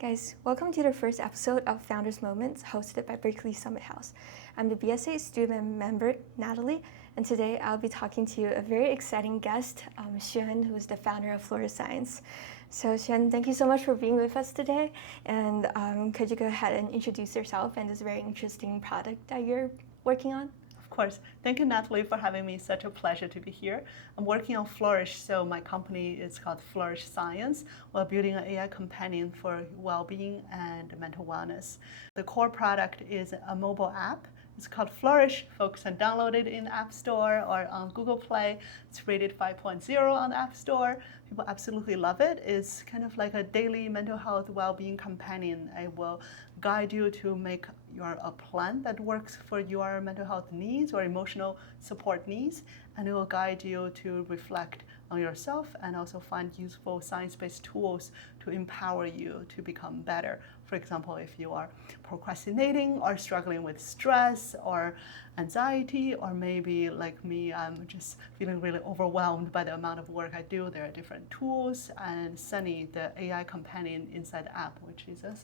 Guys, welcome to the first episode of Founders Moments hosted by Berkeley Summit House. I'm the BSA student member, Natalie, and today I'll be talking to a very exciting guest, Xuan, who is the founder of Flourish Science. So Xuan, thank you so much for being with us today, and could you go ahead and introduce yourself and this very interesting product that you're working on? Of course. Thank you, Natalie, for having me. Such a pleasure to be here. I'm working on Flourish, so my company is called Flourish Science. We're building an AI companion for well-being and mental wellness. The core product is a mobile app. It's called Flourish. Folks can download it in the App Store or on Google Play. It's rated 5.0 on the App Store. People absolutely love it. It's kind of like a daily mental health well-being companion. It will guide you to make a plan that works for your mental health needs or emotional support needs, and it will guide you to reflect on yourself and also find useful science-based tools to empower you to become better. For example, if you are procrastinating or struggling with stress or anxiety, or maybe like me, I'm just feeling really overwhelmed by the amount of work I do, there are different tools, and Sunnie, the AI companion inside the app, which is a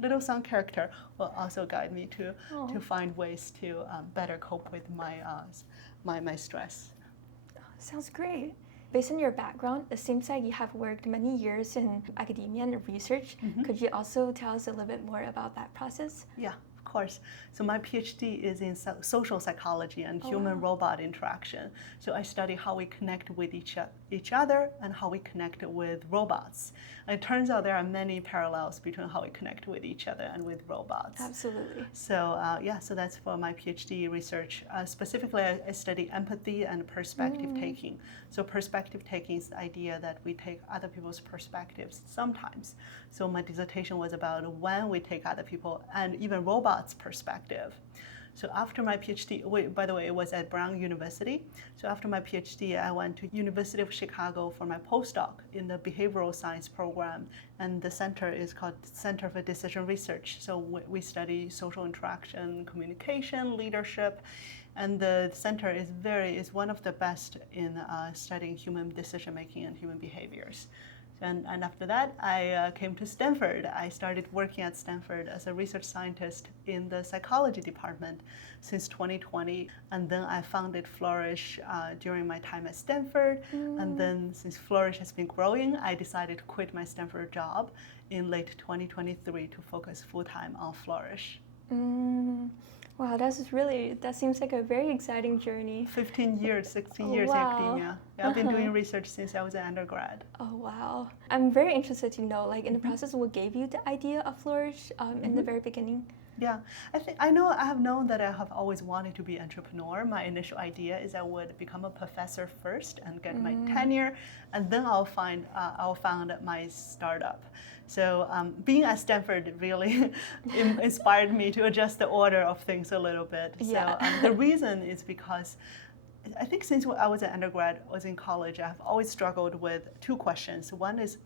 little sound character, will also guide me to find ways to better cope with my stress. Sounds great. Based on your background, it seems like you have worked many years in academia and research. Mm-hmm. Could you also tell us a little bit more about that process? Yeah, of course. So my PhD is in social psychology and human-robot interaction. So I study how we connect with each other and how we connect with robots. And it turns out there are many parallels between how we connect with each other and with robots. Absolutely. So so that's for my PhD research. Specifically, I study empathy and perspective taking. So perspective taking is the idea that we take other people's perspectives sometimes. So my dissertation was about when we take other people and even robots' perspective. So after my PhD, by the way, it was at Brown University. So after my PhD, I went to University of Chicago for my postdoc in the behavioral science program. And the center is called Center for Decision Research. So we study social interaction, communication, leadership. And the center is one of the best in studying human decision-making and human behaviors. And after that, I came to Stanford. I started working at Stanford as a research scientist in the psychology department since 2020. And then I founded Flourish during my time at Stanford. And then since Flourish has been growing, I decided to quit my Stanford job in late 2023 to focus full-time on Flourish. Wow, that seems like a very exciting journey. 16 years in academia. Yeah, I've been doing research since I was an undergrad. Oh, wow. I'm very interested to know, like, in the process, what gave you the idea of Flourish in the very beginning? Yeah, I have known that I have always wanted to be an entrepreneur. My initial idea is I would become a professor first and get my tenure, and then I'll found my startup. So being at Stanford really inspired me to adjust the order of things a little bit. Yeah. So the reason is because I think since I was an undergrad, I was in college, I've always struggled with two questions. One is,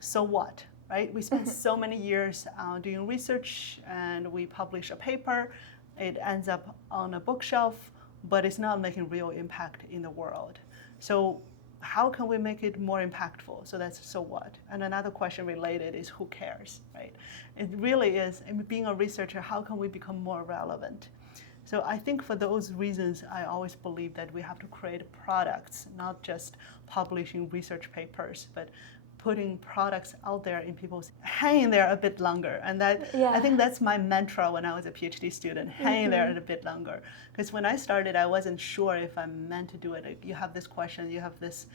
so what? Right? We spend so many years doing research, and we publish a paper. It ends up on a bookshelf, but it's not making real impact in the world. So how can we make it more impactful? So that's so what. And another question related is who cares, right? It really is, being a researcher, how can we become more relevant? So I think for those reasons, I always believe that we have to create products, not just publishing research papers, but putting products out there in people's, hanging there a bit longer. And I think that's my mantra when I was a PhD student, hanging there a bit longer. Because when I started, I wasn't sure if I'm meant to do it. You have this question, you have this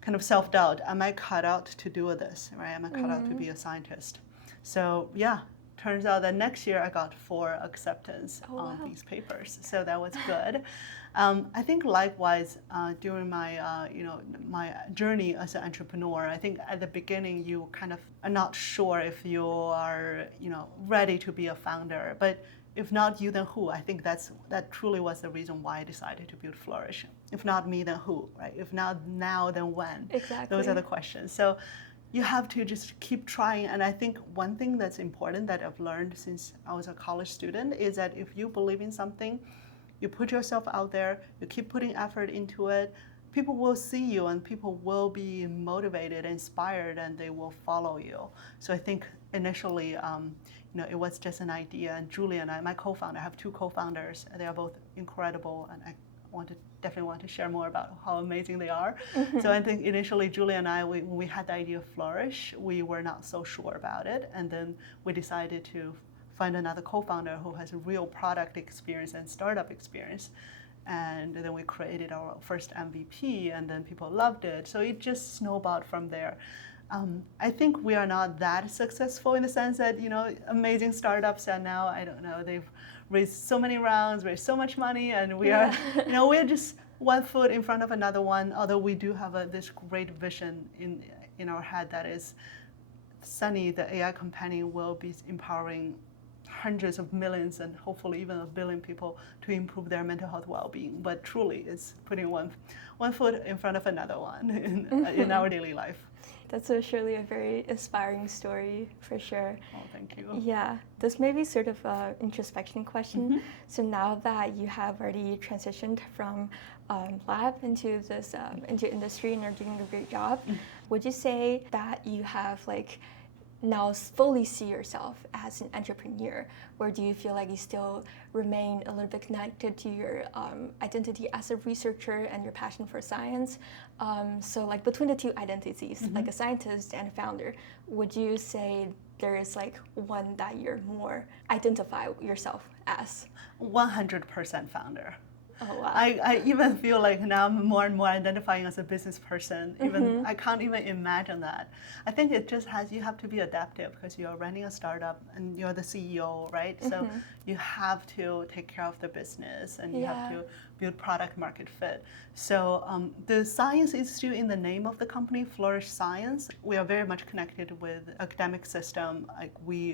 kind of self-doubt. Am I cut out to do this, right? Am I cut out to be a scientist? So yeah, turns out that next year I got 4 acceptance on these papers. So that was good. I think likewise during my my journey as an entrepreneur, I think at the beginning you kind of are not sure if you are ready to be a founder, but if not you, then who? I think that truly was the reason why I decided to build Flourish. If not me, then who, right? If not now, then when? Exactly. Those are the questions. So you have to just keep trying. And I think one thing that's important that I've learned since I was a college student is that if you believe in something, you put yourself out there, you keep putting effort into it, people will see you and people will be motivated, inspired, and they will follow you. So I think initially, it was just an idea. And Julie and I, my co-founder, I have two co-founders, and they are both incredible, and I definitely want to share more about how amazing they are. So I think initially Julie and I, when we had the idea of Flourish, we were not so sure about it, and then we decided to find another co-founder who has a real product experience and startup experience. And then we created our first MVP, and then people loved it. So it just snowballed from there. I think we are not that successful in the sense that, amazing startups are now, I don't know, they've raised so many rounds, raised so much money, and we are, we're just one foot in front of another one, although we do have this great vision in our head that is Sunnie, the AI companion, will be empowering hundreds of millions and hopefully even a billion people to improve their mental health well-being. But truly, it's putting one foot in front of another one in our daily life. That's surely a very inspiring story, for sure. Oh, thank you. Yeah, this may be sort of an introspection question. So now that you have already transitioned from lab into this into industry and are doing a great job, would you say that you have now fully see yourself as an entrepreneur, or do you feel like you still remain a little bit connected to your identity as a researcher and your passion for science? So between the two identities, like a scientist and a founder, would you say there is one that you're more identify yourself as? 100% founder. Oh, wow. I even feel like now I'm more and more identifying as a business person. Even I can't even imagine that. I think it just you have to be adaptive because you're running a startup and you're the CEO, right? So you have to take care of the business and you have to build product market fit. So the science is still in the name of the company, Flourish Science. We are very much connected with academic system.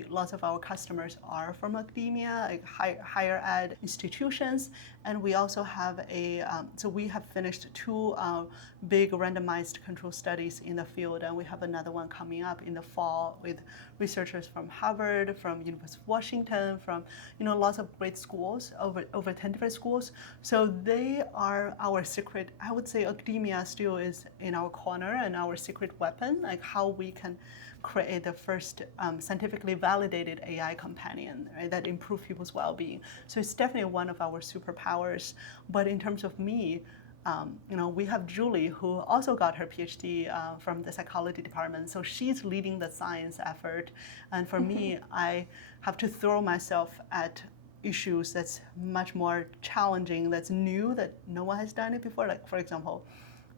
Lots of our customers are from academia, higher ed institutions, and we also have so we have finished two big randomized control studies in the field, and we have another one coming up in the fall with researchers from Harvard, from University of Washington, from lots of great schools, over 10 different schools. So they are our secret. I would say academia still is in our corner and our secret weapon, how we can create the first scientifically validated AI companion, right, that improve people's well-being. So it's definitely one of our superpowers. But in terms of me, we have Julie, who also got her PhD from the psychology department. So she's leading the science effort. And for me, I have to throw myself at issues that's much more challenging, that's new, that no one has done it before. Like, for example,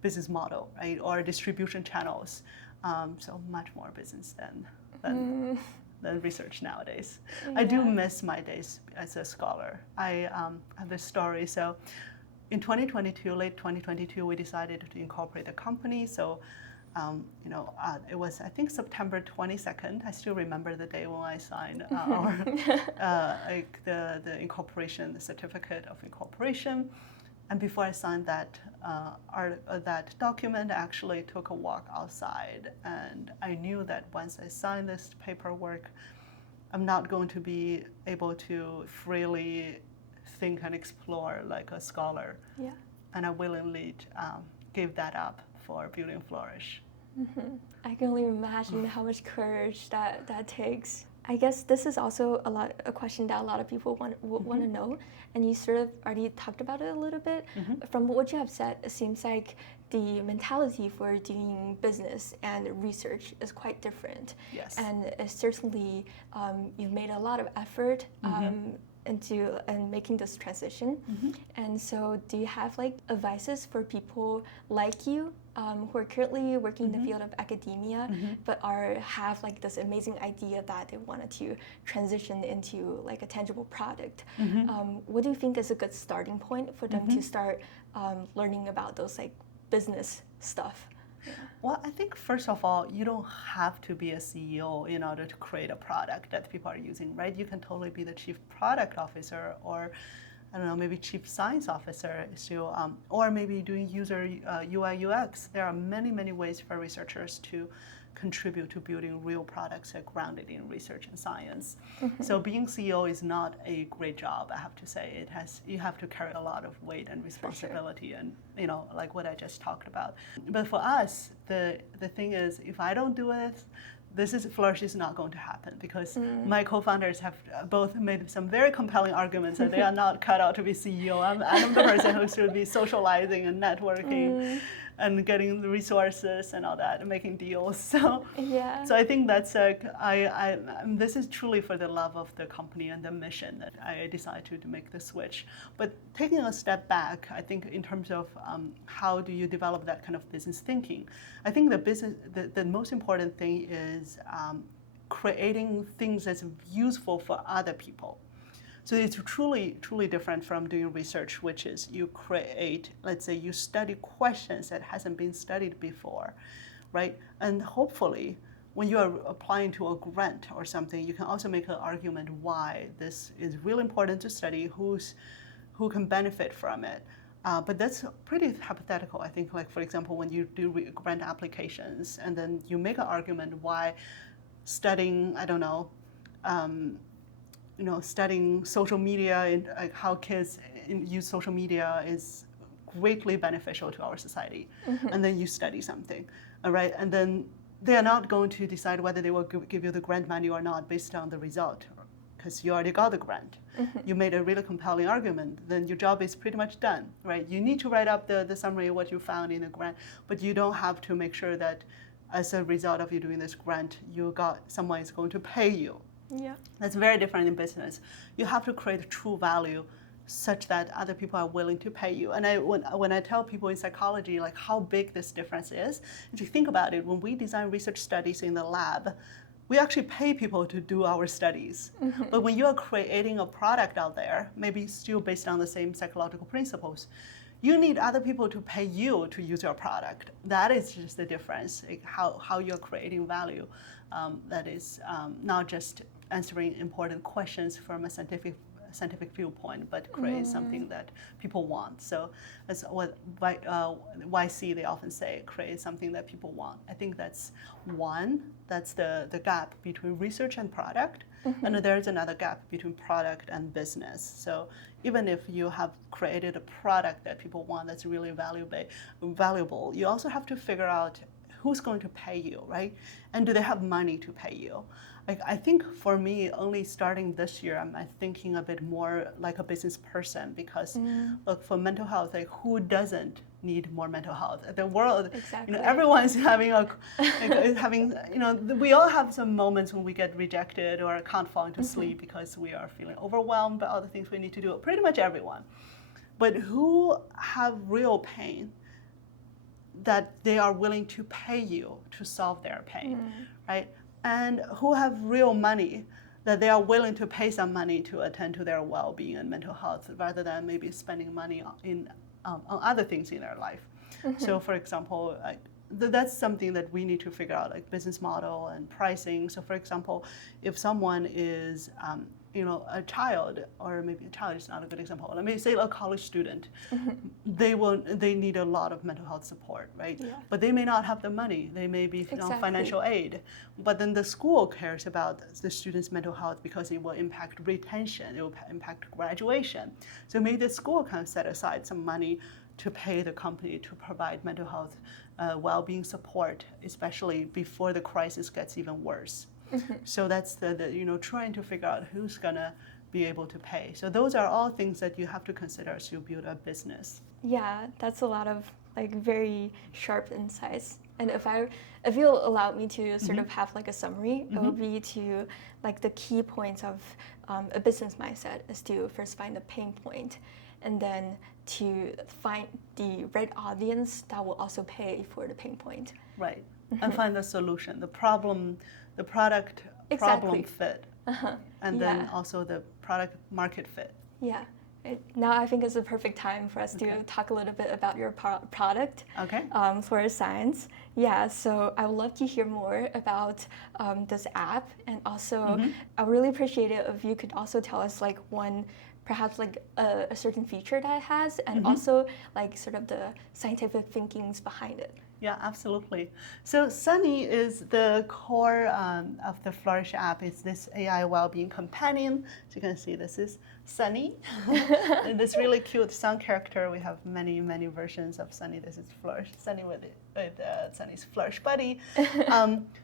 business model, right, or distribution channels. So much more business than research nowadays. Yeah. I do miss my days as a scholar. I have this story. So in 2022, late 2022, we decided to incorporate the company. So it was, I think, September 22nd. I still remember the day when I signed our the incorporation, the certificate of incorporation. And before I signed that that document, I actually took a walk outside, and I knew that once I signed this paperwork, I'm not going to be able to freely think and explore like a scholar. Yeah. And I willingly gave that up for building Flourish. I can only imagine how much courage that takes. I guess this is also a question that a lot of people want to know, and you sort of already talked about it a little bit. From what you have said, it seems like the mentality for doing business and research is quite different. Yes. And certainly you've made a lot of effort into making this transition. And so do you have advices for people like you who are currently working in the field of academia but have this amazing idea that they wanted to transition into a tangible product? What do you think is a good starting point for them to start learning about those business stuff? Yeah. Well, I think first of all, you don't have to be a CEO in order to create a product that people are using, right? You can totally be the chief product officer or I don't know, maybe chief science officer, still, or maybe doing user UI UX. There are many, many ways for researchers to contribute to building real products that are grounded in research and science. So being CEO is not a great job, I have to say. You have to carry a lot of weight and responsibility, and like what I just talked about. But for us, the thing is, if I don't do it, Flourish is not going to happen, because my co-founders have both made some very compelling arguments that they are not cut out to be CEO. I'm the person who should be socializing and networking and getting the resources and all that, and making deals. So I think that's this is truly for the love of the company and the mission that I decided to make the switch. But taking a step back, I think in terms of how do you develop that kind of business thinking, I think the most important thing is creating things that's useful for other people. So it's truly, truly different from doing research, which is you create, let's say you study questions that hasn't been studied before, right? And hopefully, when you are applying to a grant or something, you can also make an argument why this is really important to study, who can benefit from it. But that's pretty hypothetical. I think, like, for example, when you do grant applications, and then you make an argument why studying, I don't know, studying social media and like how kids use social media is greatly beneficial to our society. And then you study something, all right? And then they are not going to decide whether they will give you the grant money or not based on the result, because you already got the grant. You made a really compelling argument, then your job is pretty much done, right? You need to write up the summary of what you found in the grant, but you don't have to make sure that as a result of you doing this grant, someone is going to pay you. Yeah. That's very different in business. You have to create true value such that other people are willing to pay you. And when I tell people in psychology like how big this difference is, if you think about it, when we design research studies in the lab, we actually pay people to do our studies. But when you are creating a product out there, maybe still based on the same psychological principles, you need other people to pay you to use your product. That is just the difference, like how you're creating value. That is not just answering important questions from a scientific viewpoint, but create something that people want. So that's what YC, they often say, create something that people want. I think that's the gap between research and product. And there's another gap between product and business. So even if you have created a product that people want that's really valuable, you also have to figure out who's going to pay you, right? And do they have money to pay you? Like, I think for me, only starting this year, I'm thinking a bit more like a business person, because look, for mental health, like, who doesn't need more mental health? The world, everyone's having we all have some moments when we get rejected or can't fall into sleep because we are feeling overwhelmed by all the things we need to do. Pretty much everyone. But who have real pain that they are willing to pay you to solve their pain, right? And who have real money that they are willing to pay some money to attend to their well-being and mental health, rather than maybe spending money on other things in their life. So, for example, that's something that we need to figure out, like business model and pricing. So, for example, if someone is a child, or maybe a child is not a good example. Let me say a college student. They need a lot of mental health support, right? Yeah. But they may not have the money. They may be on financial aid. But then the school cares about the student's mental health because it will impact retention. It will impact graduation. So maybe the school can set aside some money to pay the company to provide mental health well-being support, especially before the crisis gets even worse. So that's the trying to figure out who's gonna be able to pay. So those are all things that you have to consider as you build a business. Yeah, that's a lot of like very sharp insights. And if you'll allow me to sort of have like a summary, it would be to like the key points of a business mindset is to first find the pain point, and then to find the right audience that will also pay for the pain point. Right, and find the solution, the product problem fit, and then also the product market fit. Yeah. Now I think it's a perfect time for us to talk a little bit about your product, Flourish Science. Yeah, so I would love to hear more about this app, and also I would really appreciate it if you could also tell us like one perhaps like a certain feature that it has, and also like sort of the scientific thinkings behind it. Yeah, absolutely. So Sunnie is the core of the Flourish app. It's this AI well-being companion. So you can see this is Sunnie, and this really cute sound character. We have many, many versions of Sunnie. This is Flourish, Sunnie with Sunnie's Flourish buddy.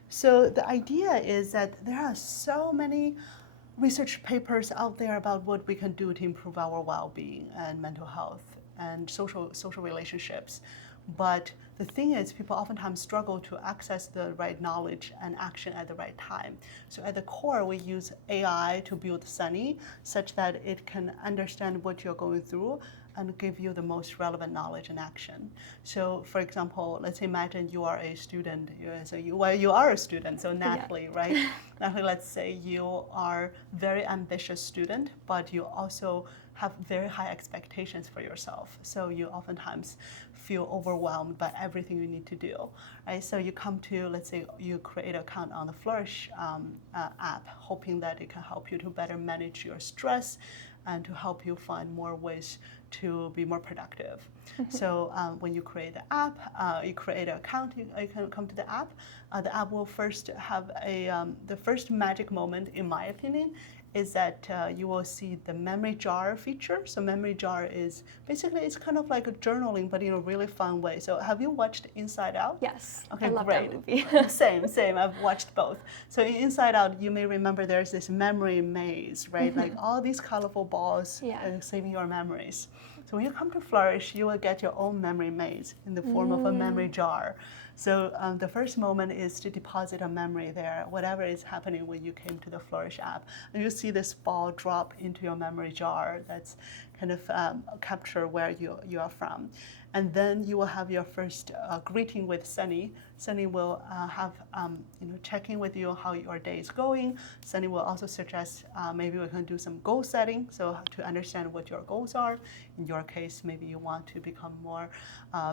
So the idea is that there are so many research papers out there about what we can do to improve our well-being and mental health and social relationships. But the thing is, people oftentimes struggle to access the right knowledge and action at the right time. So at the core, we use AI to build Sunnie such that it can understand what you're going through and give you the most relevant knowledge and action. So for example, let's imagine you are a student. You are a student, so Natalie, right? Natalie, let's say you are a very ambitious student, but you also have very high expectations for yourself. So you oftentimes feel overwhelmed by everything you need to do, right? So you come to, let's say you create an account on the Flourish app, hoping that it can help you to better manage your stress and to help you find more ways to be more productive. So when you create the app, you create an account, you can come to the app. The app will first have the first magic moment, in my opinion, is that you will see the memory jar feature. So memory jar is basically, it's kind of like a journaling, but in a really fun way. So have you watched Inside Out? Yes, Okay, I love great. that movie. Same, I've watched both. So in Inside Out, you may remember there's this memory maze, right? Like all these colorful balls saving your memories. So when you come to Flourish, you will get your own memory maze in the form of a memory jar. So the first moment is to deposit a memory there, whatever is happening when you came to the Flourish app. And you see this ball drop into your memory jar that's kind of capture where you are from. And then you will have your first greeting with Sunnie. Sunnie will have check in with you how your day is going. Sunnie will also suggest maybe we can do some goal setting, so to understand what your goals are. In your case, maybe you want to become more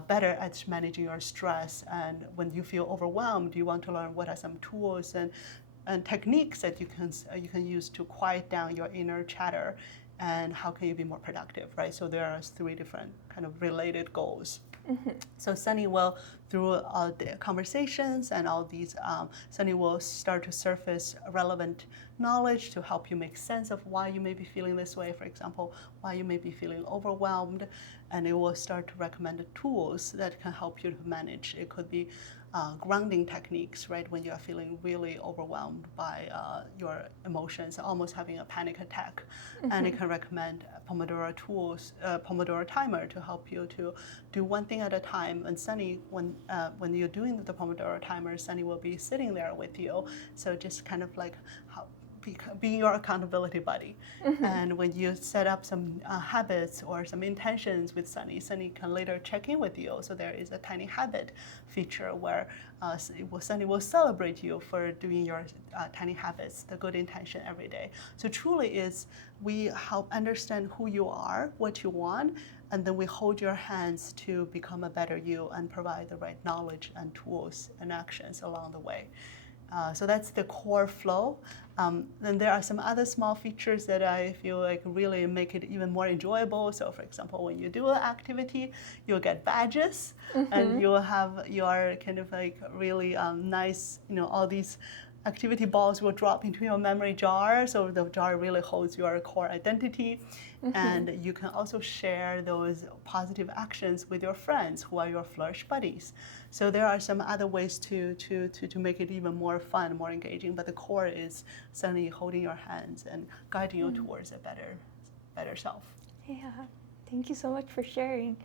better at managing your stress. And when you feel overwhelmed, you want to learn what are some tools and techniques that you can use to quiet down your inner chatter, and how can you be more productive, right? So there are 3 different kind of related goals. So Sunnie will, through all the conversations and all these, Sunnie will start to surface relevant knowledge to help you make sense of why you may be feeling this way, for example, why you may be feeling overwhelmed, and it will start to recommend tools that can help you to manage. It could be grounding techniques, right? When you are feeling really overwhelmed by your emotions, almost having a panic attack. And it can recommend Pomodoro tools, Pomodoro timer to help you to do one thing at a time. And Sunnie, when you're doing the Pomodoro timer, Sunnie will be sitting there with you. So just kind of like being your accountability buddy. And when you set up some habits or some intentions with Sunnie, Sunnie can later check in with you. So there is a tiny habit feature where Sunnie will celebrate you for doing your tiny habits, the good intention every day. So truly is, we help understand who you are, what you want, and then we hold your hands to become a better you and provide the right knowledge and tools and actions along the way. So that's the core flow. Then there are some other small features that I feel like really make it even more enjoyable. So for example, when you do an activity, you'll get badges, and you'll have your kind of like really nice, all these activity balls will drop into your memory jar. So the jar really holds your core identity. And you can also share those positive actions with your friends who are your Flourish buddies. So there are some other ways to make it even more fun, more engaging, but the core is Sunnie holding your hands and guiding you towards a better self. Yeah, thank you so much for sharing.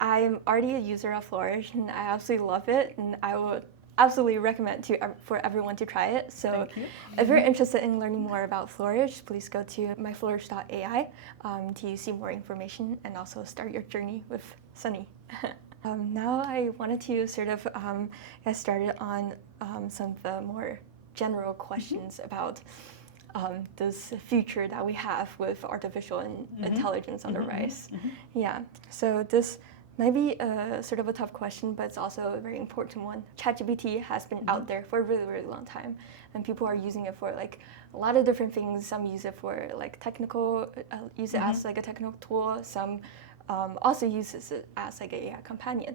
I'm already a user of Flourish, and I absolutely love it, and I would absolutely recommend for everyone to try it. So if you're interested in learning more about Flourish, please go to myflourish.ai to see more information and also start your journey with Sunnie. Now I wanted to sort of get started on some of the more general questions about this future that we have with artificial intelligence on the rise. Yeah, so this Might be a sort of a tough question, but it's also a very important one. ChatGPT has been out there for a really, really long time, and people are using it for like a lot of different things. Some use it for like technical, use it as like a technical tool. Some also uses it as like an AI companion.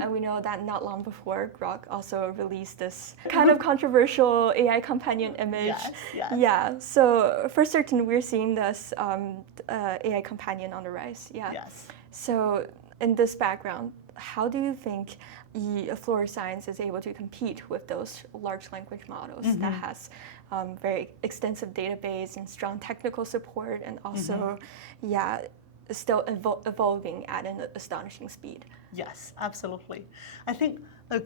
And we know that not long before, Grok also released this kind of controversial AI companion image. Yes. Yeah, so for certain, we're seeing this AI companion on the rise. Yeah. Yes. So in this background, how do you think Flourish Science is able to compete with those large language models that has very extensive database and strong technical support, and also, still evolving at an astonishing speed? Yes, absolutely. I think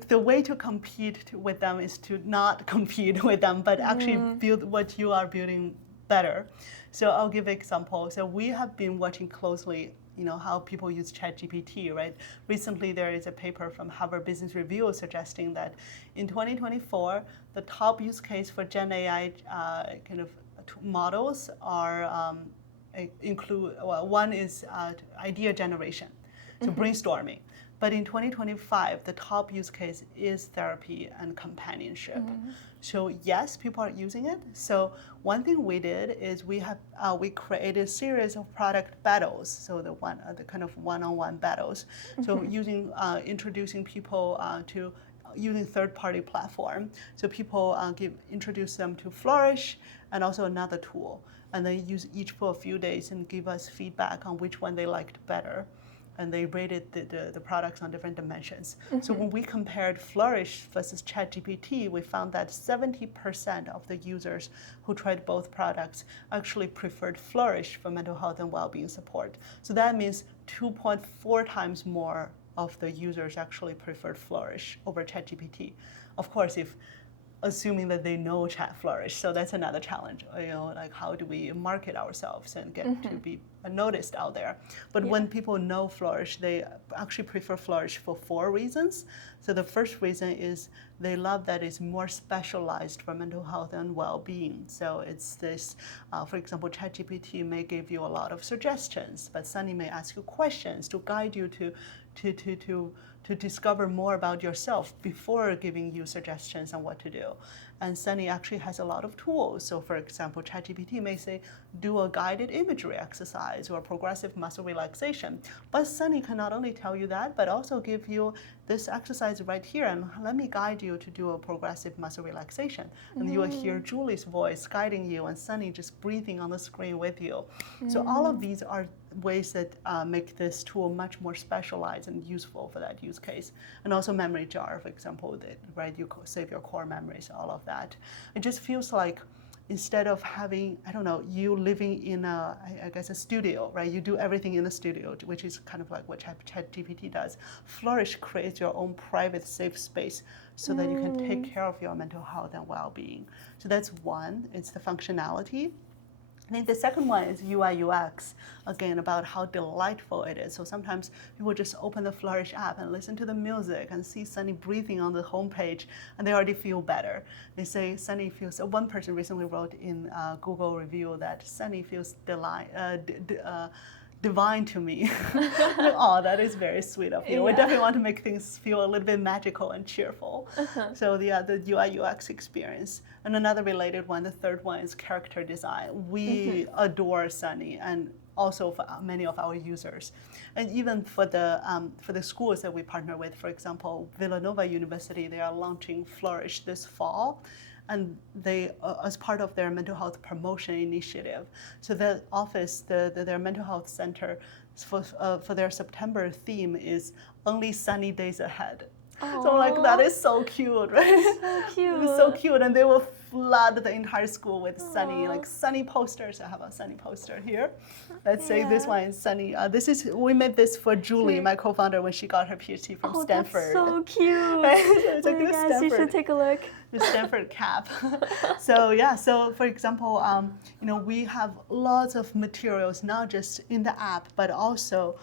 the way to compete with them is to not compete with them, but actually build what you are building better. So I'll give an example. So we have been watching closely, how people use ChatGPT, right? Recently, there is a paper from Harvard Business Review suggesting that in 2024, the top use case for Gen AI kind of models are include, well, one is idea generation, so brainstorming. But in 2025, the top use case is therapy and companionship. So yes, people are using it. So one thing we did is we created a series of product battles. So the kind of one-on-one battles. So introducing people to using third-party platform. So people introduce them to Flourish and also another tool, and they use each for a few days and give us feedback on which one they liked better. And they rated the products on different dimensions. So when we compared Flourish versus ChatGPT, we found that 70% of the users who tried both products actually preferred Flourish for mental health and well-being support. So that means 2.4 times more of the users actually preferred Flourish over ChatGPT. Of course, assuming that they know Flourish, so that's another challenge. Like how do we market ourselves and get to be noticed out there? But when people know Flourish, they actually prefer Flourish for 4 reasons. So the first reason is they love that it's more specialized for mental health and well-being. So it's this, for example, ChatGPT may give you a lot of suggestions, but Sunnie may ask you questions to guide you to discover more about yourself before giving you suggestions on what to do. And Sunnie actually has a lot of tools. So for example, ChatGPT may say, do a guided imagery exercise or progressive muscle relaxation. But Sunnie can not only tell you that, but also give you this exercise right here, and let me guide you to do a progressive muscle relaxation. And you will hear Julie's voice guiding you and Sunnie just breathing on the screen with you. So all of these are ways that make this tool much more specialized and useful for that use case. And also memory jar, for example, right? You save your core memories, all of that. It just feels like instead of having, you living in a studio, right? You do everything in the studio, which is kind of like what ChatGPT does. Flourish creates your own private, safe space so that you can take care of your mental health and well-being. So that's one, it's the functionality. I think the second one is UI UX, again, about how delightful it is. So sometimes people just open the Flourish app and listen to the music and see Sunnie breathing on the homepage, and they already feel better. They say Sunnie feels, one person recently wrote in Google review that Sunnie feels divine to me. Oh, that is very sweet of you. Yeah. We definitely want to make things feel a little bit magical and cheerful. So the UI UX experience. And another related one, the third one, is character design. We adore Sunnie, and also for many of our users. And even for the schools that we partner with, for example, Villanova University, they are launching Flourish this fall. And they, as part of their mental health promotion initiative, so the office, their mental health center, for their September theme is only sunny days ahead. Aww. So like that is so cute, right? So cute. It's so cute, and they will flood the entire school with Sunnie, like Sunnie posters. I have a Sunnie poster here. Let's say this one is Sunnie. We made this for Julie, my co-founder, when she got her PhD from Stanford. That's so cute. Right? So it's like this Stanford. You should take a look. The Stanford cap. So for example, we have lots of materials, not just in the app, but also.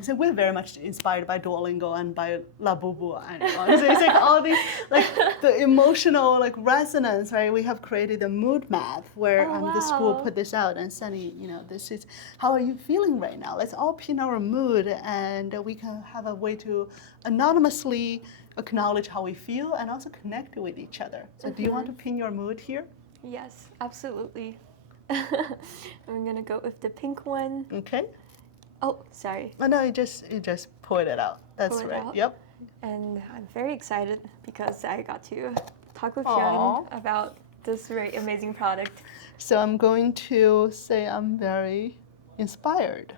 So we're very much inspired by Duolingo and by Labubu, and so it's like all these like the emotional like resonance, right? We have created a mood map where Oh, the school wow. put this out and Sunny, this is how are you feeling right now? Let's all pin our mood and we can have a way to anonymously acknowledge how we feel and also connect with each other. So do you want to pin your mood here? Yes, absolutely. I'm gonna go with the pink one. Okay. Oh, sorry. Oh no, you just point it out. That's Pull it right. out. Yep. And I'm very excited because I got to talk with Aw. Hyun about this very amazing product. So I'm going to say I'm very inspired.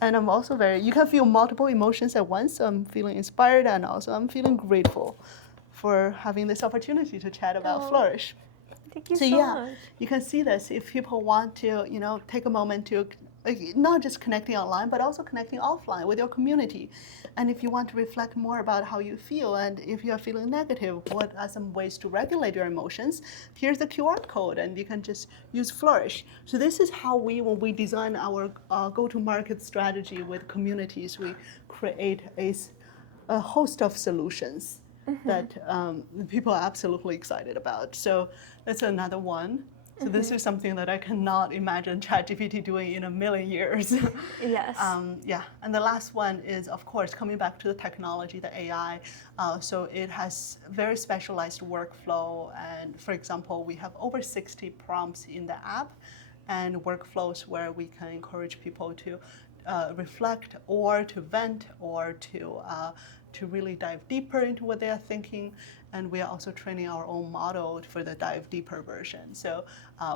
And I'm also you can feel multiple emotions at once. So I'm feeling inspired and also I'm feeling grateful for having this opportunity to chat about Oh, Flourish. Thank you So so yeah, much. you can see this if people want to, take a moment to not just connecting online, but also connecting offline with your community. And if you want to reflect more about how you feel and if you are feeling negative, what are some ways to regulate your emotions? Here's the QR code and you can just use Flourish. So this is how when we design our go-to-market strategy with communities, we create a host of solutions that people are absolutely excited about. So that's another one. So this is something that I cannot imagine ChatGPT doing in a million years. Yes. Yeah, and the last one is, of course, coming back to the technology, the AI. So it has very specialized workflow. And for example, we have over 60 prompts in the app and workflows where we can encourage people to reflect or to vent or to really dive deeper into what they are thinking. And we are also training our own model for the dive deeper version. So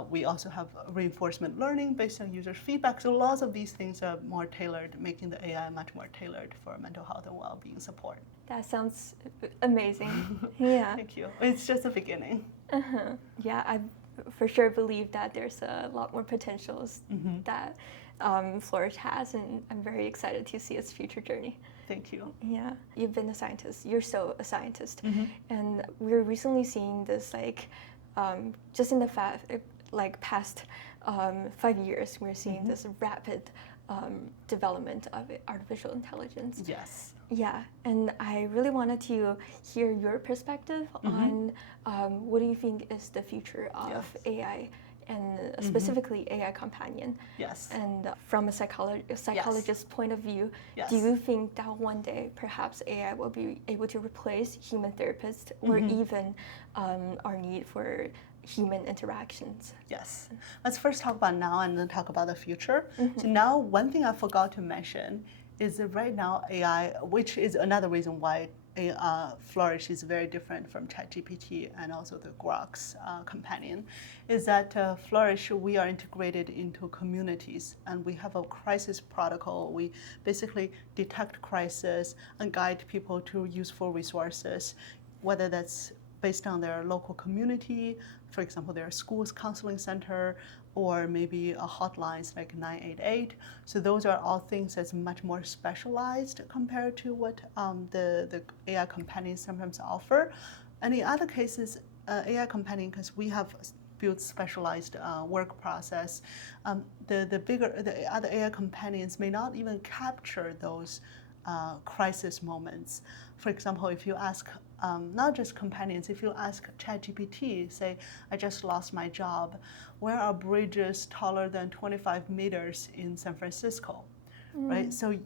we also have reinforcement learning based on user feedback. So lots of these things are more tailored, making the AI much more tailored for mental health and well-being support. That sounds amazing. Yeah. Thank you. It's just the beginning. Yeah, I for sure believe that there's a lot more potentials that Flourish has, and I'm very excited to see its future journey. Thank you. Yeah, you've been a scientist. You're still a scientist, and we're recently seeing this just in the past 5 years, we're seeing this rapid development of artificial intelligence. Yes. Yeah, and I really wanted to hear your perspective on what do you think is the future of AI, and specifically AI companion. Yes. And from a psychologist's point of view, Yes. do you think that one day perhaps AI will be able to replace human therapists or even our need for human interactions? Yes. Let's first talk about now and then talk about the future. So now one thing I forgot to mention is that right now AI, which is another reason why Flourish is very different from ChatGPT and also the Grok's companion, is that Flourish, we are integrated into communities and we have a crisis protocol. We basically detect crisis and guide people to useful resources, whether that's based on their local community, for example, their school's counseling center, or maybe a hotlines like 988. So those are all things that's much more specialized compared to what the AI companions sometimes offer. And in other cases, AI companion, because we have built specialized work process, the other AI companions may not even capture those crisis moments. For example, if you ask not just companions, if you ask ChatGPT, say, I just lost my job, where are bridges taller than 25 meters in San Francisco, right? So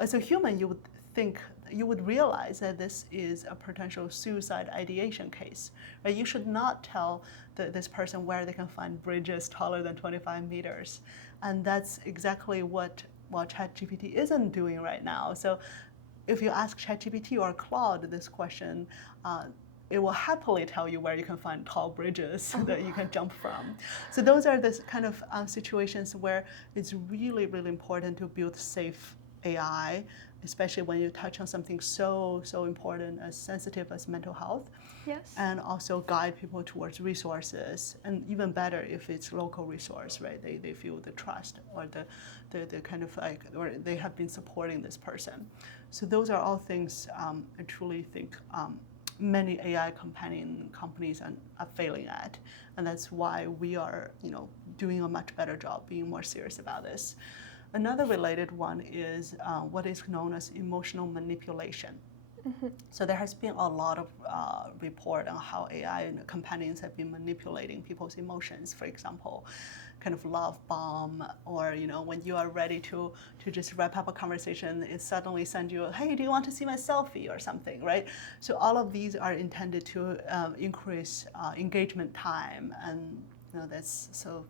as a human, you would realize that this is a potential suicide ideation case, right? You should not tell this person where they can find bridges taller than 25 meters. And that's exactly what ChatGPT isn't doing right now. So if you ask ChatGPT or Claude this question, it will happily tell you where you can find tall bridges that you can jump from. So those are the kind of situations where it's really, really important to build safe AI, especially when you touch on something so important as sensitive as mental health. Yes. And also guide people towards resources, and even better if it's local resource, right? They feel the trust or the kind of or they have been supporting this person. So those are all things I truly think many AI companion companies are failing at, and that's why we are doing a much better job being more serious about this. Another related one is what is known as emotional manipulation. So there has been a lot of report on how AI and companions have been manipulating people's emotions. For example, kind of love bomb, or when you are ready to just wrap up a conversation, it suddenly sends you, hey, do you want to see my selfie or something, right? So all of these are intended to increase engagement time, and that's so.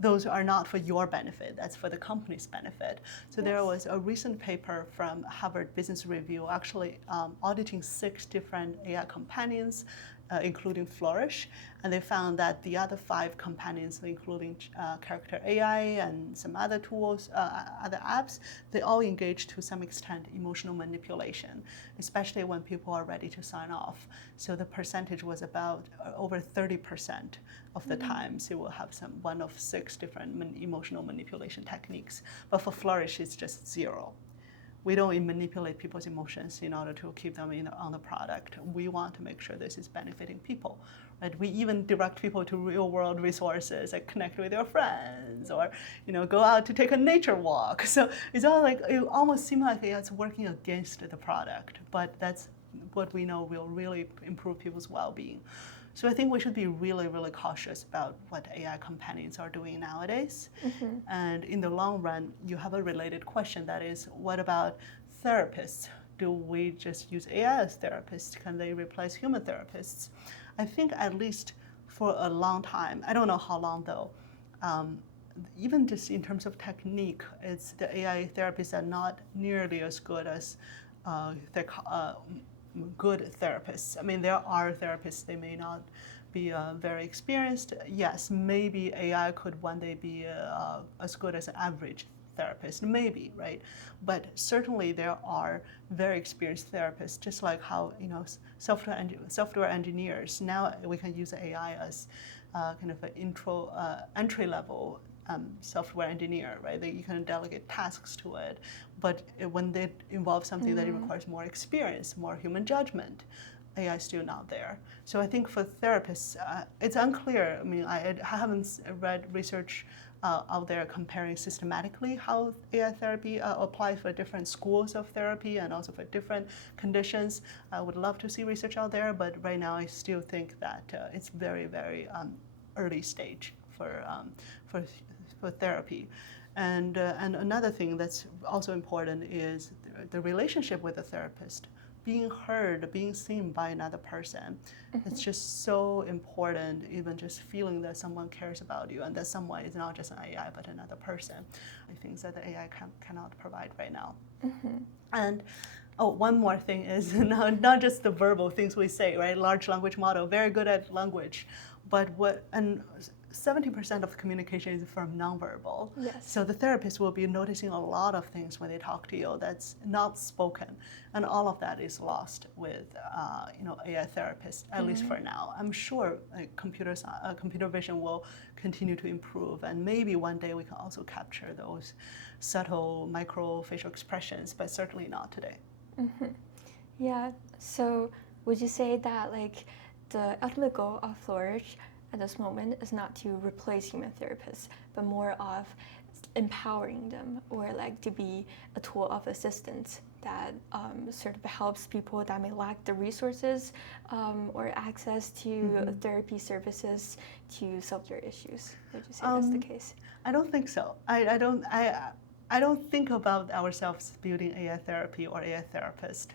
Those are not for your benefit, that's for the company's benefit. So yes. There was a recent paper from Harvard Business Review actually auditing 6 different AI companions, including Flourish, and they found that the other 5 companions, including Character AI and some other tools, other apps, they all engage to some extent emotional manipulation, especially when people are ready to sign off. So the percentage was about over 30% of the times you will have one of 6 different emotional manipulation techniques. But for Flourish, it's just 0. We don't manipulate people's emotions in order to keep them on the product. We want to make sure this is benefiting people. Right? We even direct people to real-world resources, like connect with your friends, or go out to take a nature walk. So it's all like, it almost seems like it's working against the product, but that's what we know will really improve people's well-being. So I think we should be really, really cautious about what AI companions are doing nowadays. And in the long run, you have a related question, that is, what about therapists? Do we just use AI as therapists? Can they replace human therapists? I think at least for a long time, I don't know how long though, even just in terms of technique, the AI therapists are not nearly as good as good therapists. I mean, there are therapists, they may not be very experienced. Yes, maybe AI could one day be as good as an average therapist, maybe, right? But certainly there are very experienced therapists, just like how software engineers, now we can use AI as kind of an entry level software engineer, right? You can delegate tasks to it, but when they involve something that requires more experience, more human judgment, AI is still not there. So I think for therapists, it's unclear. I mean, I haven't read research out there comparing systematically how AI therapy applies for different schools of therapy and also for different conditions. I would love to see research out there, but right now I still think that it's very, very early stage for therapy. And another thing that's also important is the relationship with the therapist. Being heard, being seen by another person. It's just so important, even just feeling that someone cares about you and that someone is not just an AI but another person. I think that the AI cannot provide right now. And one more thing is not just the verbal things we say, right? Large language model, very good at language, but 70% of communication is from nonverbal. Yes. So the therapist will be noticing a lot of things when they talk to you that's not spoken, and all of that is lost with AI therapists, at least for now. I'm sure computer vision will continue to improve, and maybe one day we can also capture those subtle micro facial expressions, but certainly not today. Yeah. So would you say that the ultimate goal of Flourish at this moment is not to replace human therapists, but more of empowering them, or to be a tool of assistance that sort of helps people that may lack the resources or access to therapy services to solve their issues? Would you say that's the case? I don't think so. I don't think about ourselves building AI therapy or AI therapist.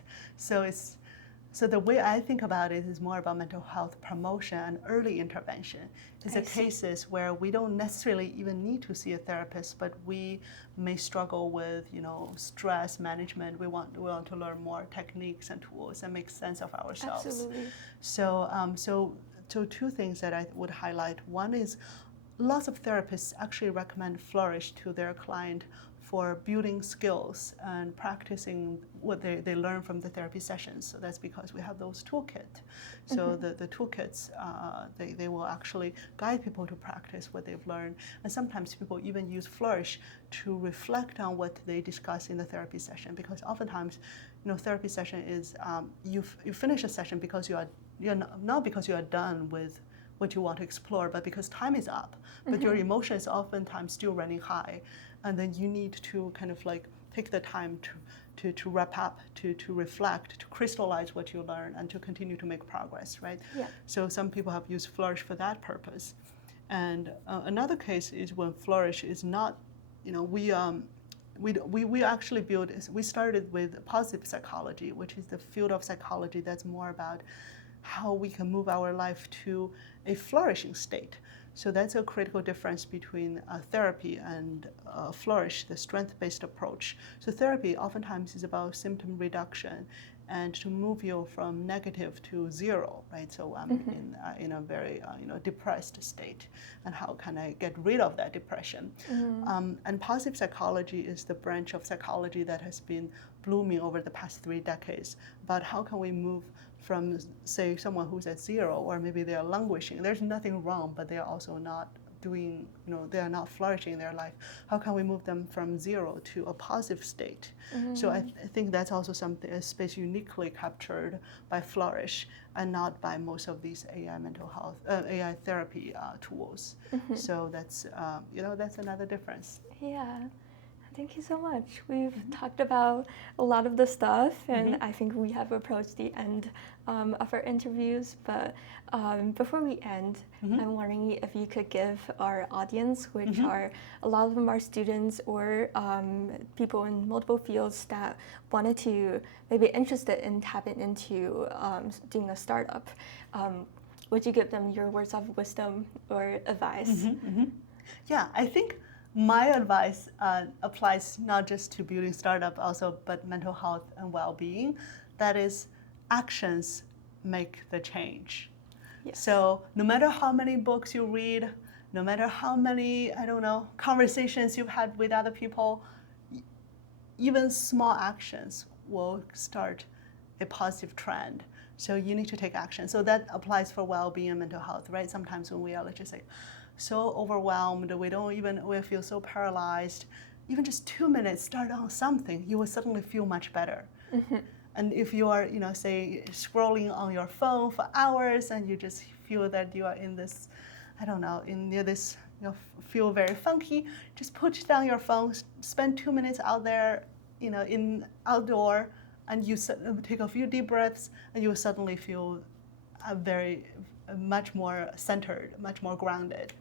So the way I think about it is more about mental health promotion and early intervention. It's the cases where we don't necessarily even need to see a therapist, but we may struggle with stress management. We want to learn more techniques and tools and make sense of ourselves. Absolutely. So 2 things that I would highlight. One is lots of therapists actually recommend Flourish to their client for building skills and practicing what they learn from the therapy sessions. So that's because we have those toolkits. So the toolkits, they will actually guide people to practice what they've learned. And sometimes people even use Flourish to reflect on what they discuss in the therapy session, because oftentimes, therapy session is you finish a session because you're not because you are done with what you want to explore, but because time is up, but your emotions oftentimes still running high. And then you need to kind of take the time to wrap up, to reflect, to crystallize what you learn, and to continue to make progress, right? Yeah. So some people have used Flourish for that purpose. And another case is when Flourish is not, we actually we started with positive psychology, which is the field of psychology that's more about how we can move our life to a flourishing state. So that's a critical difference between therapy and Flourish, the strength-based approach. So therapy oftentimes is about symptom reduction and to move you from negative to zero, right? So I'm in a very depressed state, and how can I get rid of that depression? And positive psychology is the branch of psychology that has been blooming over the past 3 decades. But how can we move from, say, someone who's at zero, or maybe they are languishing? There's nothing wrong, but they are also not doing, they are not flourishing in their life. How can we move them from zero to a positive state? So I think that's also something, a space uniquely captured by Flourish and not by most of these AI mental health, AI therapy tools. So that's, that's another difference. Yeah. Thank you so much. We've talked about a lot of the stuff, and I think we have approached the end of our interviews. But before we end, I'm wondering if you could give our audience, which are a lot of them are students or people in multiple fields that wanted to maybe interested in tapping into doing a startup, would you give them your words of wisdom or advice? Yeah, I think my advice applies not just to building startup also, but mental health and well-being. That is, actions make the change. Yes. So no matter how many books you read, no matter how many, conversations you've had with other people, even small actions will start a positive trend. So you need to take action. So that applies for well-being and mental health, right? Sometimes when we are, let's just say, so overwhelmed, we feel so paralyzed. Even just 2 minutes, start on something, you will suddenly feel much better. And if you are, say, scrolling on your phone for hours and you just feel that you are in this, feel very funky, just put down your phone, spend 2 minutes out there, in outdoor, and you take a few deep breaths, and you will suddenly feel much more centered, much more grounded.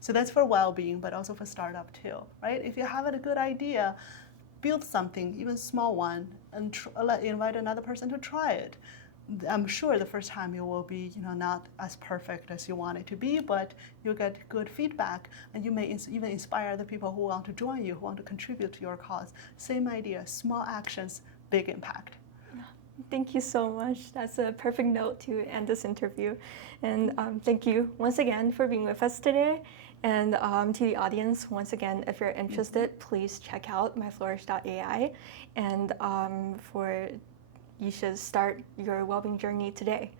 So that's for well-being, but also for startup too, right? If you have a good idea, build something, even small one, and invite another person to try it. I'm sure the first time you will be, not as perfect as you want it to be, but you'll get good feedback, and you may even inspire the people who want to join you, who want to contribute to your cause. Same idea, small actions, big impact. Thank you so much. That's a perfect note to end this interview. And thank you once again for being with us today. And to the audience, once again, if you're interested, please check out myflourish.ai. And you should start your well-being journey today.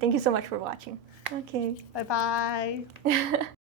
Thank you so much for watching. Okay. Bye-bye.